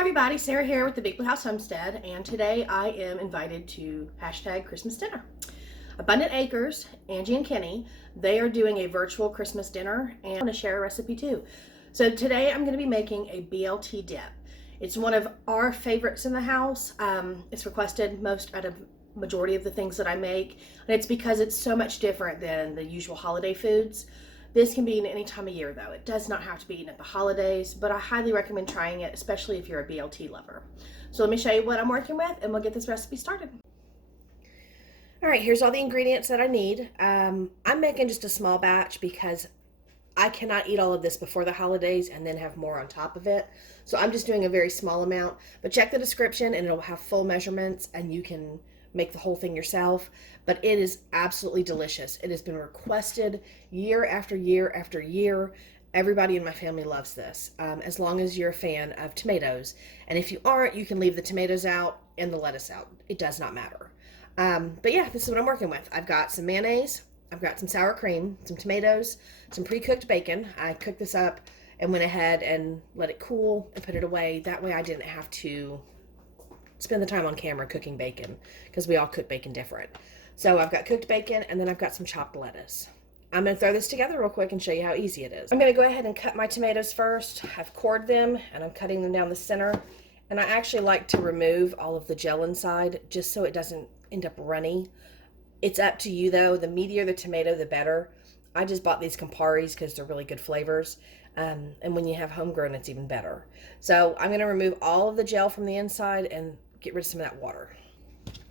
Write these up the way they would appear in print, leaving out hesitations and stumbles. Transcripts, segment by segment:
Hi everybody, Sarah here with the Big Blue House Homestead, and today I am invited to #Christmas dinner. Abundant Acres, Angie and Kenny, they are doing a virtual Christmas dinner, and I want to share a recipe too. So today I'm going to be making a BLT dip. It's one of our favorites in the house. It's requested most out of majority of the things that I make, and it's because it's so much different than the usual holiday foods. This can be eaten any time of year though. It does not have to be eaten at the holidays, but I highly recommend trying it, especially if you're a BLT lover. So let me show you what I'm working with and we'll get this recipe started. All right, here's all the ingredients that I need. I'm making just a small batch because I cannot eat all of this before the holidays and then have more on top of it. So I'm just doing a very small amount, but check the description and it'll have full measurements and you can make the whole thing yourself. But it is absolutely delicious. It has been requested year after year after year. Everybody in my family loves this, as long as you're a fan of tomatoes. And if you aren't, you can leave the tomatoes out and the lettuce out. It does not matter. But yeah, this is what I'm working with. I've got some mayonnaise, I've got some sour cream, some tomatoes, some pre-cooked bacon. I cooked this up and went ahead and let it cool and put it away. That way I didn't have to spend the time on camera cooking bacon, because we all cook bacon different. So I've got cooked bacon and then I've got some chopped lettuce. I'm going to throw this together real quick and show you how easy it is. I'm going to go ahead and cut my tomatoes first. I've cored them and I'm cutting them down the center. And I actually like to remove all of the gel inside just so it doesn't end up runny. It's up to you though. The meatier the tomato, the better. I just bought these Camparis because they're really good flavors. And when you have homegrown, it's even better. So I'm going to remove all of the gel from the inside and get rid of some of that water.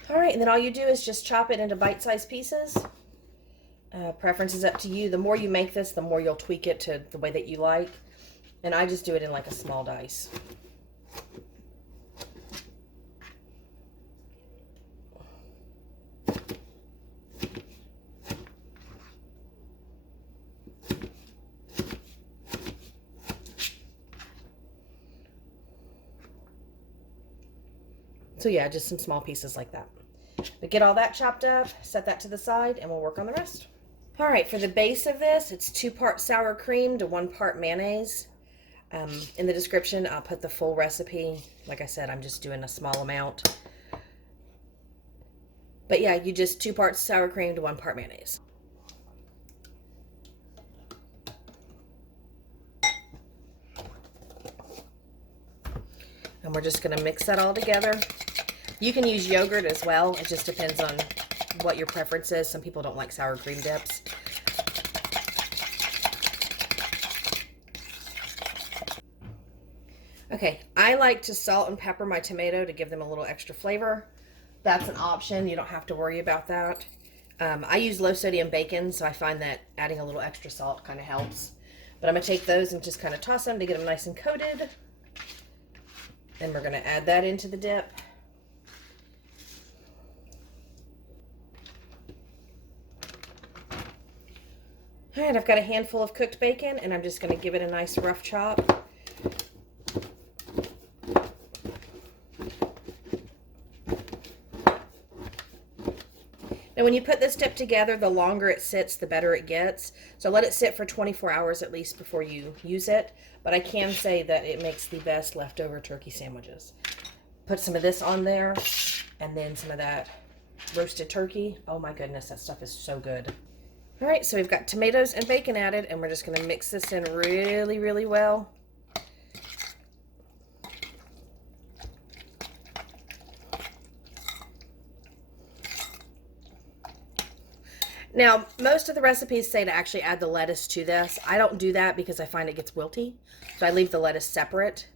All right, and then all you do is just chop it into bite-sized pieces. Preference is up to you. The more you make this, the more you'll tweak it to the way that you like. And I just do it in like a small dice. So yeah, just some small pieces like that. But get all that chopped up, set that to the side, and we'll work on the rest. All right, for the base of this, it's 2 parts sour cream to 1 part mayonnaise. In the description, I'll put the full recipe. Like I said, I'm just doing a small amount. But yeah, you just 2 parts sour cream to 1 part mayonnaise. And we're just gonna mix that all together. You can use yogurt as well. It just depends on what your preference is. Some people don't like sour cream dips. Okay, I like to salt and pepper my tomato to give them a little extra flavor. That's an option. You don't have to worry about that. I use low sodium bacon, so I find that adding a little extra salt kind of helps. But I'm gonna take those and just kind of toss them to get them nice and coated. And we're gonna add that into the dip. All right, I've got a handful of cooked bacon and I'm just going to give it a nice rough chop. Now when you put this dip together, the longer it sits, the better it gets. So let it sit for 24 hours at least before you use it. But I can say that it makes the best leftover turkey sandwiches. Put some of this on there and then some of that roasted turkey. Oh my goodness, that stuff is so good. All right, so we've got tomatoes and bacon added, and we're just going to mix this in really, really well. Now, most of the recipes say to actually add the lettuce to this. I don't do that because I find it gets wilty, so I leave the lettuce separate.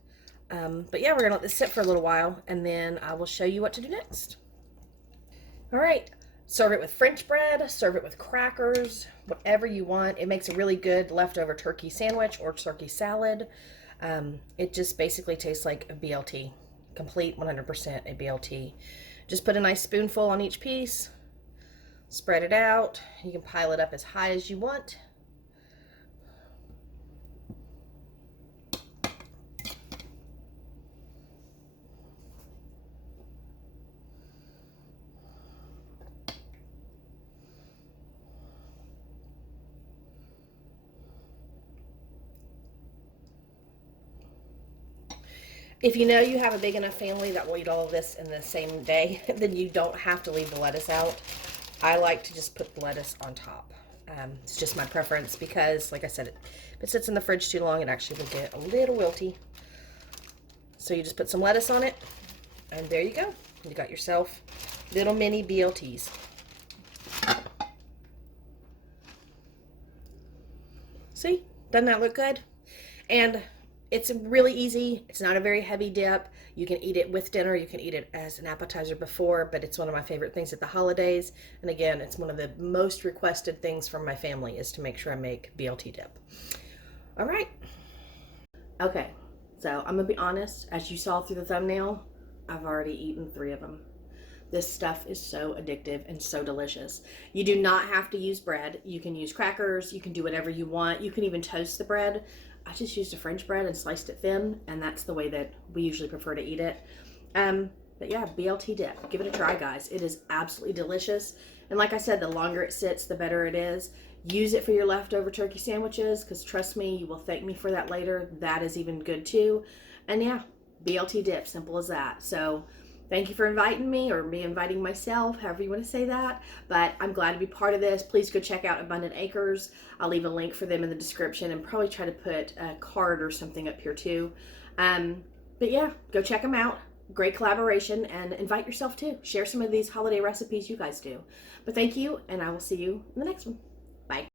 But yeah, we're going to let this sit for a little while, and then I will show you what to do next. All right. Serve it with French bread, serve it with crackers, whatever you want. It makes a really good leftover turkey sandwich or turkey salad. It just basically tastes like a BLT, complete 100% a BLT. Just put a nice spoonful on each piece, spread it out. You can pile it up as high as you want. If you know you have a big enough family that will eat all of this in the same day, then you don't have to leave the lettuce out. I like to just put the lettuce on top. It's just my preference because, like I said, if it sits in the fridge too long, it actually will get a little wilty. So you just put some lettuce on it, and there you go. You got yourself little mini BLTs. See? Doesn't that look good? And it's really easy. It's not a very heavy dip. You can eat it with dinner. You can eat it as an appetizer before, but it's one of my favorite things at the holidays. And again, it's one of the most requested things from my family is to make sure I make BLT dip. All right. Okay, so I'm gonna be honest. As you saw through the thumbnail, I've already eaten 3 of them. This stuff is so addictive and so delicious. You do not have to use bread. You can use crackers. You can do whatever you want. You can even toast the bread. I just used a French bread and sliced it thin, and that's the way that we usually prefer to eat it. But yeah, BLT dip. Give it a try, guys. It is absolutely delicious. And like I said, the longer it sits, the better it is. Use it for your leftover turkey sandwiches, because trust me, you will thank me for that later. That is even good too. And yeah, BLT dip, simple as that. So thank you for inviting me, or me inviting myself, however you want to say that. But I'm glad to be part of this. Please go check out Abundant Acres. I'll leave a link for them in the description and probably try to put a card or something up here too. But yeah, go check them out. Great collaboration, and invite yourself too. Share some of these holiday recipes you guys do. But thank you, and I will see you in the next one. Bye.